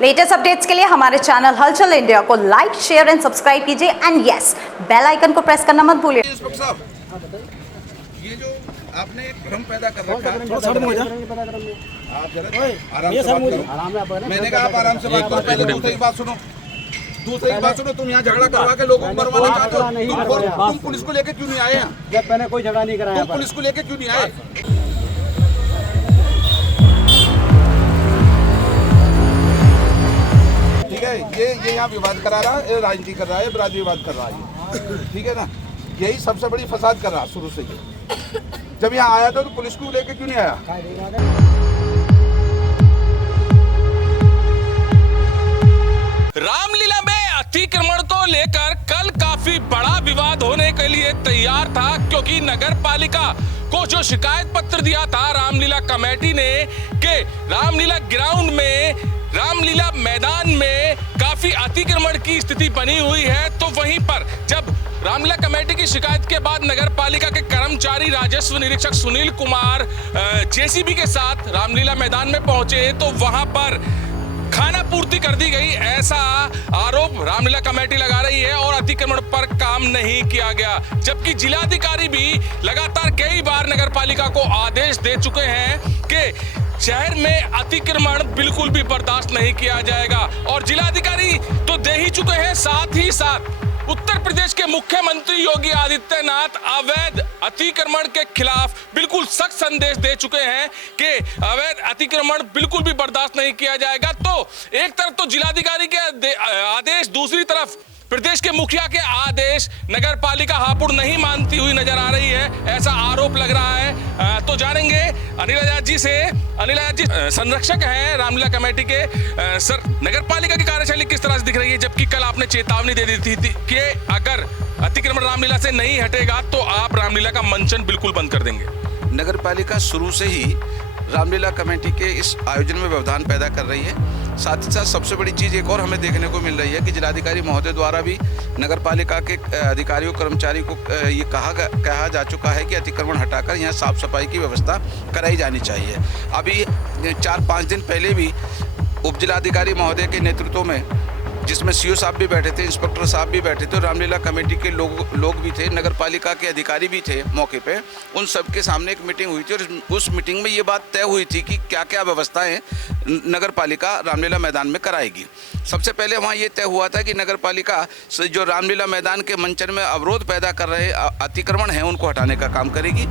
Latest updates के लिए हमारे चैनल हलचल इंडिया को लाइक, शेयर एंड सब्सक्राइब कीजिए एंड यस, बेल आइकन को प्रेस करना मत भूलिए। इंस्पेक्टर साहब, ये जो आपने भ्रम पैदा कर रखा है, आप जरा आराम से बात करो। मैंने कहा आप आराम से बात करो। पहले दूसरी बात सुनो, तुम यहाँ झगड़ा करवा के लोगों को मरवाना चाहते हो। तुम पुलिस को लेके क्यों नहीं आए? जब मैंने कोई झगड़ा नहीं कराया, तुम पुलिस को लेके क्यों नहीं आए? ठीक है, ये यहाँ विवाद करा रहा है, राजनीति कर रहा है, बिरादरी विवाद कर रहा है, ठीक है ना। यही सबसे बड़ी फसाद कर रहा शुरू से ही। जब यहाँ आया था तो पुलिस को लेके क्यों नहीं आया? रामलीला में अतिक्रमण को लेकर कल काफी बड़ा विवाद होने के लिए तैयार था, क्योंकि नगर पालिका को जो शिकायत पत्र दिया था रामलीला कमेटी ने कि रामलीला ग्राउंड में, रामलीला मैदान में काफी अतिक्रमण की स्थिति बनी हुई है। तो वहीं पर जब रामलीला कमेटी की शिकायत के बाद नगर पालिका के कर्मचारी राजस्व निरीक्षक सुनील कुमार जेसीबी के साथ रामलीला मैदान में पहुंचे तो वहां पर खाना पूर्ति कर दी गई, ऐसा आरोप रामलीला कमेटी लगा रही है और अतिक्रमण पर काम नहीं किया गया। जबकि जिलाधिकारी भी लगातार कई बार नगर पालिका को आदेश दे चुके हैं कि शहर में अतिक्रमण बिल्कुल भी बर्दाश्त नहीं किया जाएगा, और जिलाधिकारी तो दे ही चुके हैं। साथ ही साथ उत्तर प्रदेश के मुख्यमंत्री योगी आदित्यनाथ अवैध अतिक्रमण के खिलाफ बिल्कुल सख्त संदेश दे चुके हैं कि अवैध अतिक्रमण बिल्कुल भी बर्दाश्त नहीं किया जाएगा। तो एक तरफ तो जिलाधिकारी के आदेश, दूसरी तरफ प्रदेश के मुखिया के आदेश नगर पालिका हापुड़ नहीं मानती हुई नजर आ रही है, ऐसा आरोप लग रहा है। तो जानेंगे अनिल आजाद जी से। अनिल आजाद जी संरक्षक हैं रामलीला कमेटी के। सर, नगर पालिका की कार्यशैली किस तरह से दिख रही है, जबकि कल आपने चेतावनी दे दी थी कि अगर अतिक्रमण रामलीला से नहीं हटेगा तो आप रामलीला का मंचन बिल्कुल बंद कर देंगे? नगर पालिका शुरू से ही रामलीला कमेटी के इस आयोजन में व्यवधान पैदा कर रही है। साथ ही साथ सबसे बड़ी चीज़ एक और हमें देखने को मिल रही है कि जिलाधिकारी महोदय द्वारा भी नगर पालिका के अधिकारियों कर्मचारी को ये कहा जा चुका है कि अतिक्रमण हटाकर यहाँ साफ सफाई की व्यवस्था कराई जानी चाहिए। अभी 4-5 दिन पहले भी उप जिलाधिकारी महोदय के नेतृत्व में, जिसमें सीओ साहब भी बैठे थे, इंस्पेक्टर साहब भी बैठे थे, रामलीला कमेटी के लोग भी थे, नगर पालिका के अधिकारी भी थे मौके पे, उन सब के सामने एक मीटिंग हुई थी और उस मीटिंग में ये बात तय हुई थी कि क्या क्या व्यवस्थाएं नगर पालिका रामलीला मैदान में कराएगी। सबसे पहले वहाँ ये तय हुआ था कि नगर पालिका जो रामलीला मैदान के मंचन में अवरोध पैदा कर रहे अतिक्रमण हैं उनको हटाने का काम करेगी,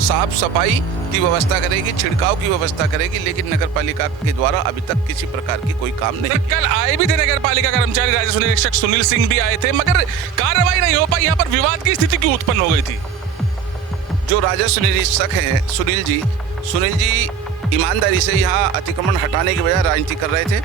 साफ सफाई की व्यवस्था करेगी, छिड़काव की व्यवस्था करेगी, लेकिन नगर पालिका के द्वारा अभी तक किसी प्रकार की कोई काम नहीं। कल आए भी थे नगर पालिका कर्मचारी राजस्व निरीक्षक सुनील सिंह भी आए थे, मगर कार्रवाई नहीं हो पाई। यहाँ पर विवाद की स्थिति क्यों उत्पन्न हो गई थी? जो राजस्व निरीक्षक हैं सुनील जी ईमानदारी से यहाँ अतिक्रमण हटाने की बजाय राजनीति कर रहे थे।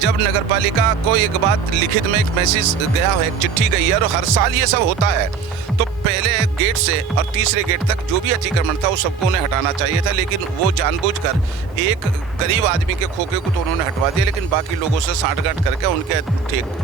जब नगर पालिका को एक बात लिखित में एक मैसेज गया है, एक चिट्ठी गई है, और हर साल ये सब होता है, तो पहले गेट से और तीसरे गेट तक जो भी अतिक्रमण था वो सबको उन्हें हटाना चाहिए था, लेकिन वो जानबूझकर एक गरीब आदमी के खोखे को तो उन्होंने हटवा दिया, लेकिन बाकी लोगों से सांठगांठ करके उनके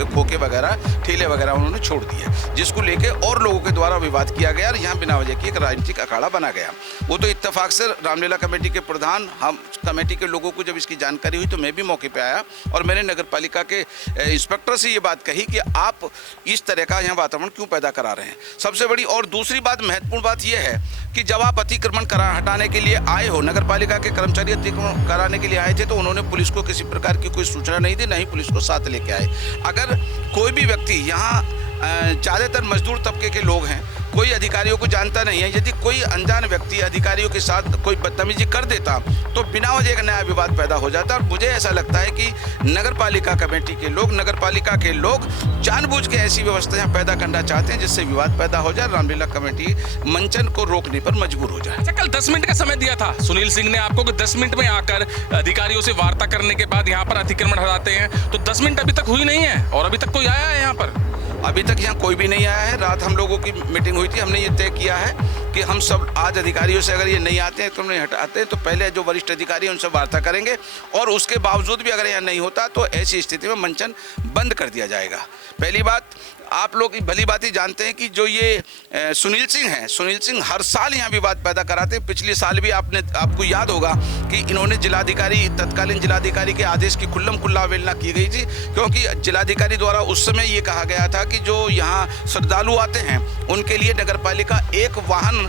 खोखे वगैरह, ठेले वगैरह उन्होंने छोड़ दिए, जिसको लेके और लोगों के द्वारा विवाद किया गया और यहाँ बिना वजह की एक राजनीतिक अखाड़ा बना गया। वो तो इत्तेफाक से रामलीला कमेटी के प्रधान, हम कमेटी के लोगों को जब इसकी जानकारी हुई तो मैं भी मौके पर आया और मैंने नगर पालिका के इंस्पेक्टर से ये बात कही कि आप इस तरह का यहाँ वातावरण क्यों पैदा करा रहे हैं। सबसे बड़ी और दूसरी बात, महत्वपूर्ण बात यह है कि जब आप अतिक्रमण हटाने के लिए आए हो, नगर पालिका के कर्मचारी अतिक्रमण कराने के लिए आए थे, तो उन्होंने पुलिस को किसी प्रकार की कोई सूचना नहीं दी, नहीं पुलिस को साथ लेके आए। अगर कोई भी व्यक्ति यहाँ, ज़्यादातर मजदूर तबके के लोग हैं, कोई अधिकारियों को जानता नहीं है, यदि कोई अनजान व्यक्ति अधिकारियों के साथ कोई बदतमीजी कर देता तो बिना वजह एक नया विवाद पैदा हो जाता। और मुझे ऐसा लगता है कि नगर पालिका कमेटी के लोग, नगर पालिका के लोग जानबूझ के ऐसी व्यवस्था यहाँ पैदा करना चाहते हैं जिससे विवाद पैदा हो जाए, रामलीला कमेटी मंचन को रोकने पर मजबूर हो जाए। अच्छा, कल 10 मिनट का समय दिया था सुनील सिंह ने आपको कि 10 मिनट में आकर अधिकारियों से वार्ता करने के बाद यहाँ पर अतिक्रमण हटाते हैं, तो 10 मिनट अभी तक हुई नहीं है और अभी तक कोई आया है यहाँ पर? अभी तक यहाँ कोई भी नहीं आया है। रात हम लोगों की मीटिंग हुई थी, हमने ये तय किया है कि हम सब आज अधिकारियों से अगर ये नहीं आते हैं तो नहीं हटाते तो पहले जो वरिष्ठ अधिकारी हैं उनसे वार्ता करेंगे, और उसके बावजूद भी अगर यहाँ नहीं होता तो ऐसी स्थिति में मंचन बंद कर दिया जाएगा। पहली बात, आप लोग भली बात जानते हैं कि जो ये सुनील सिंह हैं, सुनील सिंह हर साल यहाँ विवाद पैदा कराते हैं। पिछले साल भी आपको याद होगा कि इन्होंने जिलाधिकारी, तत्कालीन जिलाधिकारी के आदेश की खुल्लम खुल्ला अवहेलना की गई थी, क्योंकि जिलाधिकारी द्वारा उस समय ये कहा गया था कि जो यहाँ श्रद्धालु आते हैं उनके लिए नगरपालिका एक वाहन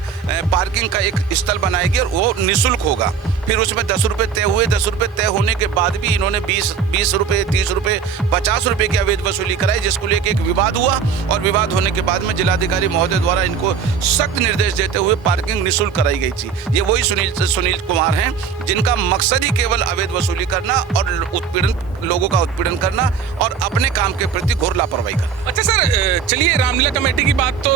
पार्किंग का एक स्थल बनाएगी और वो निःशुल्क होगा। फिर उसमें 10 रुपये तय हुए। 10 रुपये तय होने के बाद भी इन्होंने 20 रुपये, 30 रुपये, 50 रुपये की अवैध वसूली कराई, जिसको लेकर एक विवाद हुआ। और विवाद होने के बाद में जिलाधिकारी महोदय द्वारा इनको सख्त निर्देश देते हुए पार्किंग निःशुल्क कराई गई थी। ये वही सुनील कुमार हैं जिनका मकसद ही केवल अवैध वसूली करना और लोगों का उत्पीड़न करना और अपने काम के प्रति घोर लापरवाही करना। अच्छा सर, चलिए रामलीला कमेटी की बात तो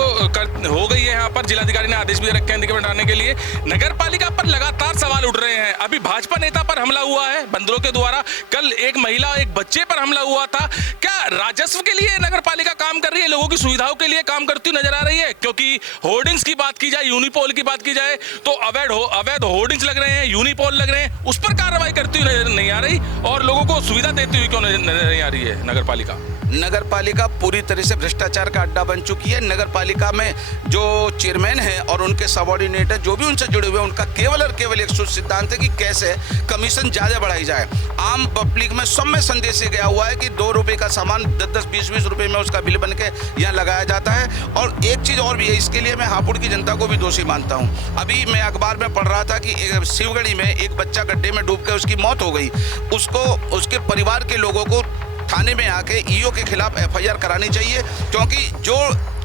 हो गई है। यहाँ पर जिलाधिकारी ने आदेश भी रखे हैं अतिक्रमण हटाने के लिए। नगर पालिका पर लगातार सवाल उठ रहे हैं। अभी भाजपा नेता पर हमला हुआ है बंदरों के द्वारा, कल एक महिला, एक बच्चे पर हमला हुआ था। क्या राजस्व के लिए नगर पालिका काम कर रही है, लोगों की सुविधाओं के लिए काम करती नजर आ रही है? क्योंकि होर्डिंग्स की बात की जाए, यूनिपोल की बात की जाए तो अवैध होर्डिंग्स लग रहे हैं, यूनिपोल लग रहे हैं, उस पर कार्रवाई करती हुई नजर नहीं आ रही और लोगों को सुविधा देती हुई क्यों नजर नहीं आ रही है नगर पालिका? नगर पालिका पूरी तरह से भ्रष्टाचार का अड्डा बन चुकी है। नगर पालिका में जो चेयरमैन है और उनके सबऑर्डिनेट है, जो भी उनसे जुड़े हुए हैं, उनका केवल और केवल एक सिद्धांत है कि कैसे कमीशन ज़्यादा बढ़ाई जाए। आम पब्लिक में सब में संदेश ये गया हुआ है कि 2 रुपये का सामान 10-10, 20-20 रुपये में उसका बिल बन के यहाँ लगाया जाता है। और एक चीज़ और भी है, इसके लिए मैं हापुड़ की जनता को भी दोषी मानता हूँ। अभी मैं अखबार में पढ़ रहा था कि शिवगढ़ी में एक बच्चा गड्ढे में डूब कर उसकी मौत हो गई। उसको, उसके परिवार के लोगों को थाने में आके ईओ के खिलाफ एफआईआर करानी चाहिए, क्योंकि जो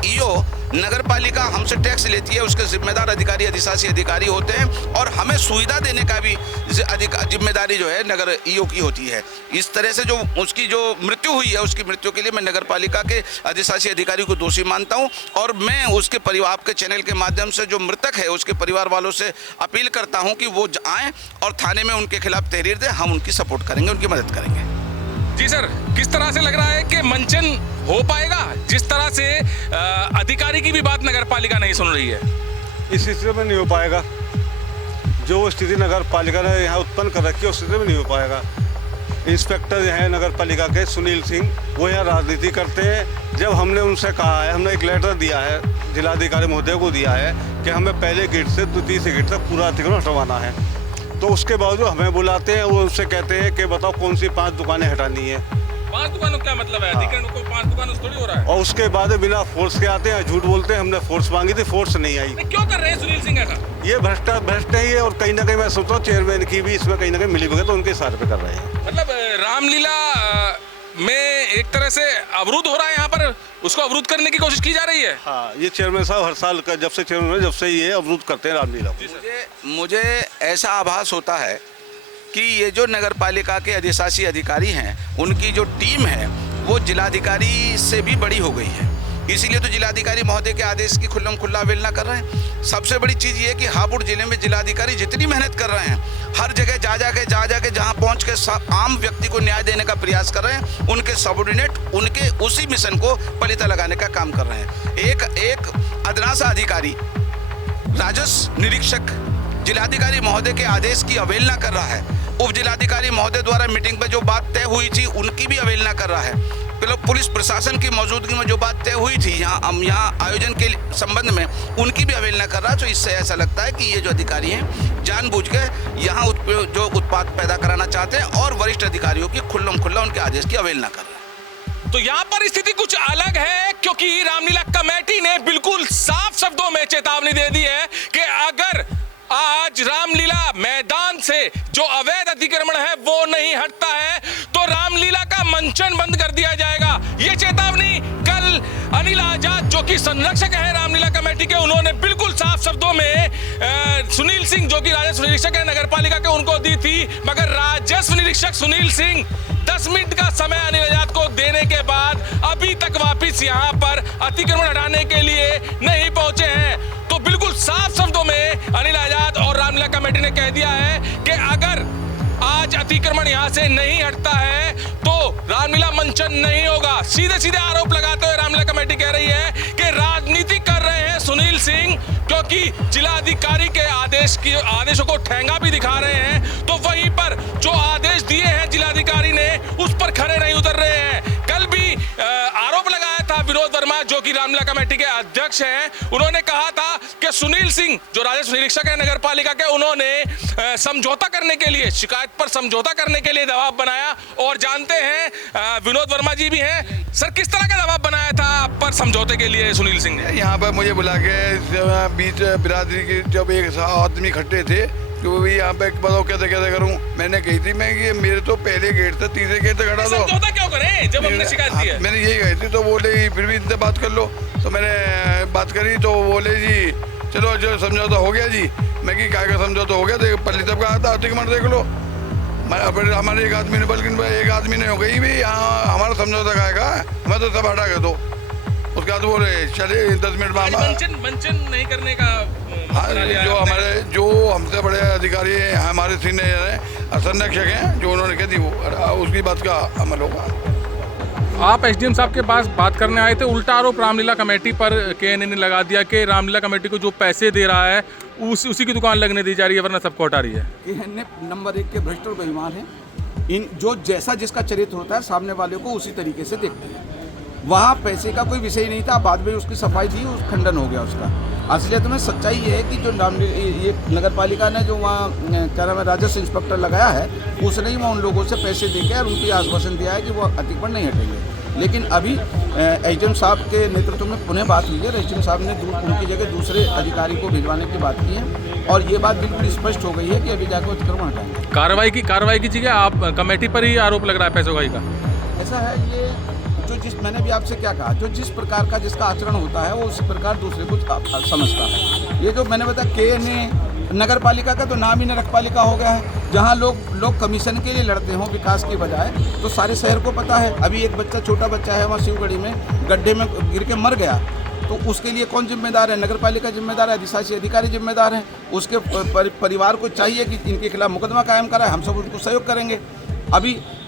ईओ नगर पालिका हमसे टैक्स लेती है उसके जिम्मेदार अधिकारी अधिशासी अधिकारी होते हैं और हमें सुविधा देने का भी जिम्मेदारी जो है नगर ईओ की होती है। इस तरह से जो उसकी जो मृत्यु हुई है, उसकी मृत्यु के लिए मैं नगर पालिका के अधिशासी अधिकारी को दोषी मानता हूं और मैं उसके परिवार, आपके चैनल के माध्यम से जो मृतक है उसके परिवार वालों से अपील करता हूँ कि वो आएँ और थाने में उनके खिलाफ तहरीर दें। हम उनकी सपोर्ट करेंगे, उनकी मदद करेंगे। जी सर, किस तरह से लग रहा है कि मंचन हो पाएगा? जिस तरह से अधिकारी की भी बात नगर पालिका नहीं सुन रही है, इस स्थिति में नहीं हो पाएगा। जो स्थिति नगर पालिका ने यहाँ उत्पन्न कर रखी है उस स्थिति में नहीं हो पाएगा। इंस्पेक्टर हैं नगर पालिका के सुनील सिंह, वो यहाँ राजनीति करते हैं। जब हमने उनसे कहा है, हमने एक लेटर दिया है जिलाधिकारी महोदय को दिया है कि हमें पहले गेट से तीसरे गेट तक पूरा अतिक्रमण हटवाना है, तो उसके बावजूद हमें बुलाते हैं। वो उनसे कहते हैं कि बताओ कौन सी 5 दुकानें हटानी है। 5 दुकानों क्या मतलब है? अधिकरण को 5 दुकानों से थोड़ी हो रहा है। और उसके बाद बिना फोर्स के आते हैं, झूठ बोलते हैं हमने फोर्स मांगी थी, फोर्स नहीं आई। क्यों कर रहे हैं सुनील सिंह ऐसा? ये भ्रष्ट है ये, और कहीं ना कहीं मैं सोचता हूँ चेयरमैन की भी इसमें कहीं ना कहीं मिली भगत तो उनके इशारे पे कर रहे हैं। मतलब रामलीला में एक तरह से अवरुद्ध हो रहा है यहाँ पर, उसको अवरुद्ध करने की कोशिश की जा रही है। हाँ, ये चेयरमैन साहब हर साल का जब से चेयरमैन है, जब से ये अवरुद्ध करते हैं रामलीला। मुझे ऐसा आभास होता है कि ये जो नगर पालिका के अधिशासी अधिकारी हैं, उनकी जो टीम है वो जिलाधिकारी से भी बड़ी हो गई है। इसीलिए तो जिलाधिकारी महोदय के आदेश की खुल्लम खुल्ला अवहेलना कर रहे हैं। सबसे बड़ी चीज़ ये है कि हापुड़ जिले में जिलाधिकारी जितनी मेहनत कर रहे हैं, हर जगह जा जाके जहाँ पहुँच के आम व्यक्ति को न्याय देने का प्रयास कर रहे हैं, उनके सबऑर्डिनेट उनके उसी मिशन को पलीता लगाने का काम कर रहे हैं। एक अदना सा अधिकारी, राजस्व निरीक्षक जिलाधिकारी महोदय के आदेश की अवहेलना कर रहा है। उप जिलाधिकारी महोदय द्वारा मीटिंग पर जो बात तय हुई थी उनकी भी अवहेलना कर रहा है। पुलिस प्रशासन की मौजूदगी में जो बात तय हुई थी यहाँ आयोजन के संबंध में, उनकी भी अवहेलना कर रहा है। तो इससे ऐसा लगता है कि ये जो अधिकारी हैं जानबूझ के यहाँ जो उत्पाद पैदा कराना चाहते हैं और वरिष्ठ अधिकारियों की खुल्लम खुल्ला उनके आदेश की अवहेलना कर रहे हैं। तो यहाँ पर स्थिति कुछ अलग है, क्योंकि रामलीला कमेटी ने बिल्कुल साफ शब्दों में चेतावनी दे दी है कि अगर आज रामलीला मैदान से जो अवैध अतिक्रमण है वो नहीं हटता है तो रामलीला का मंचन बंद कर दिया जाएगा। ये चेतावनी कल अनिल आजाद जो कि संरक्षक है रामलीला कमेटी के, उन्होंने बिल्कुल साफ शब्दों में सुनील सिंह जो कि राजस्व निरीक्षक है नगर पालिका के, उनको दी थी। मगर राजस्व निरीक्षक सुनील सिंह 10 मिनट का समय अनिल आजाद को देने के बाद अभी तक वापिस यहाँ पर अतिक्रमण हटाने के लिए नहीं पहुंचे हैं। तो बिल्कुल साफ शब्दों में अनिल आजाद और रामलीला कमेटी ने कह दिया है कि अगर आज अतिक्रमण यहाँ से नहीं हटता है तो रामलीला मंचन नहीं होगा। सीधे सीधे आरोप लगाते हुए रामलीला कमेटी कह रही है कि राजनीति कर रहे हैं सुनील सिंह, क्योंकि जिलाधिकारी के आदेशों को ठेंगा भी दिखा रहे हैं, तो वहीं पर जो आदेश दिए हैं जिलाधिकारी ने उस पर खरे नहीं उतर रहे हैं। कल भी आरोप लगाया था विनोद वर्मा जो कि रामलीला कमेटी के अध्यक्ष हैं, उन्होंने कहा था कि सुनील सिंह जो राजस्व निरीक्षक है नगर पालिका के, उन्होंने समझौता करने के लिए, शिकायत पर समझौता करने के लिए दबाव बनाया। और जानते हैं विनोद वर्मा जी भी हैं। सर, किस तरह का दबाव बनाया था आप पर समझौते के लिए सुनील सिंह ने? यहाँ पर मुझे बुला के बीच बिरादरी के जब एक आदमी इकट्ठे थे कि वो भी यहाँ पे बताओ कैसे कैसे करूँ। मैंने कही थी मैं कि मेरे तो पहले गेट से तीसरे गेट तक खड़ा दो। समझौता क्यों करें जब हमने शिकायत की है? मैंने यही कही थी, तो बोले फिर भी इनसे बात कर लो। तो मैंने बात करी तो बोले जी चलो जो समझौता हो गया जी। मैं कि काय का समझौता हो गया, देख पल्ली तब का आता अतिक्रमण देख लो। फिर हमारे एक आदमी ने, बल्कि एक आदमी ने हो गई भी यहाँ हमारा समझौता काय का, मैं तो सब हटा के दो। उसके बाद बोले चले 10 मिनट में मंचन नहीं करने का। हाँ, जो हमसे बड़े अधिकारी हैं, हमारे सीनियर हैं, संरक्षक हैं, जो उन्होंने कह दी वो उसकी बात का अमल होगा। आप एसडीएम साहब के पास बात करने आए थे, उल्टा आरोप रामलीला कमेटी पर केएनए ने लगा दिया कि रामलीला कमेटी को जो पैसे दे रहा है उसी की दुकान लगने दी जा रही है, वरना सबको हटा रही है। केएनए नंबर 1 के भ्रष्ट और बेईमान हैं। इन जो जैसा जिसका चरित्र होता है सामने वाले को उसी तरीके से देखते हैं। वहाँ पैसे का कोई विषय नहीं था, बाद में उसकी सफाई थी, उस खंडन हो गया उसका। असलियत में सच्चाई ये है कि जो ये नगर पालिका ने जो वहाँ क्या नाम है राजस्व इंस्पेक्टर लगाया है, उसने ही वहाँ उन लोगों से पैसे देके और उनकी आश्वासन दिया है कि वो अतिक्रमण नहीं हटेंगे। लेकिन अभी एसडीएम साहब के नेतृत्व में पुनः बात हुई है। एसडीएम साहब ने उनकी जगह दूसरे अधिकारी को भिजवाने की बात की है और ये बात बिल्कुल स्पष्ट हो गई है कि अभी जाकर अतिक्रमण हटाएंगे। कार्रवाई की जगह आप कमेटी पर ही आरोप लग रहा है पैसों का। ऐसा है, ये जो मैंने भी आपसे क्या कहा, जो जिस प्रकार का जिसका आचरण होता है वो उस प्रकार दूसरे को समझता है। ये जो मैंने बताया केएनए नगर पालिका का तो नाम ही नगर पालिका हो गया है, जहाँ लोग कमीशन के लिए लड़ते हों विकास की बजाय, तो सारे शहर को पता है। अभी एक बच्चा, छोटा बच्चा है वहाँ शिवगढ़ी में, गड्ढे में गिर के मर गया, तो उसके लिए कौन जिम्मेदार है? नगर पालिका जिम्मेदार है, अधिशासी अधिकारी जिम्मेदार हैं। उसके परिवार को चाहिए कि इनके खिलाफ मुकदमा कायम कराए, हम सब उनको सहयोग करेंगे।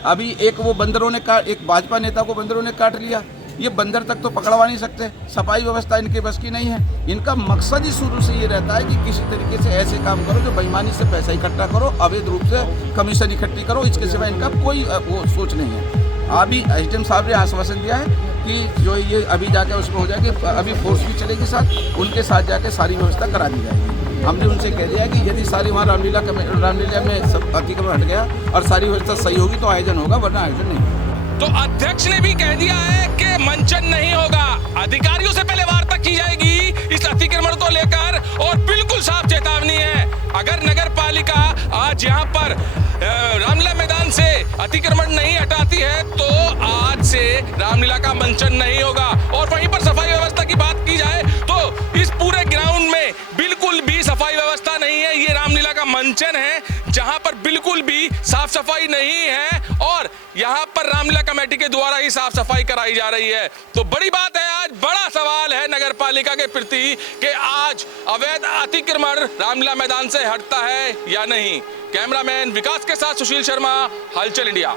अभी एक वो बंदरों ने एक भाजपा नेता को बंदरों ने काट लिया। ये बंदर तक तो पकड़वा नहीं सकते, सफाई व्यवस्था इनके बस की नहीं है। इनका मकसद ही शुरू से ये रहता है कि किसी तरीके से ऐसे काम करो जो बेईमानी से पैसा इकट्ठा करो, अवैध रूप से कमीशन इकट्ठी करो, इसके सिवा इनका कोई वो सोच नहीं है। अभी एसडीएम साहब ने आश्वासन दिया है कि जो ये अभी जाके उसमें हो जाएगी, अभी फोर्स भी चलेगी साथ, उनके साथ जाके सारी व्यवस्था करा दी जाएगी। हमने उनसे कह दिया कि यदि सारी वहाँ रामलीला में सब अतिक्रमण हट गया और सारी व्यवस्था सही होगी तो आयोजन होगा, वरना आयोजन नहीं। तो अध्यक्ष ने भी कह दिया है कि मंचन नहीं होगा, अधिकारियों से पहले वार्ता की जाएगी इस अतिक्रमण को लेकर, और बिल्कुल साफ चेतावनी है, अगर नगर पालिका आज यहाँ पर रामलीला मैदान से अतिक्रमण नहीं हटाती है तो आज से रामलीला का मंचन नहीं होगा। और वहीं पर सफाई व्यवस्था की बात की जाए तो इस पूरे ग्राउंड में बिल्कुल भी सफाई व्यवस्था नहीं है। ये रामलीला का मंचन है जहां पर बिल्कुल भी साफ सफाई नहीं है और यहां पर रामलीला कमेटी के द्वारा ही साफ सफाई कराई जा रही है। तो बड़ी बात है, आज बड़ा सवाल है नगर पालिका के प्रति कि आज अवैध अतिक्रमण रामलीला मैदान से हटता है या नहीं। कैमरामैन विकास के साथ सुशील शर्मा, हलचल इंडिया।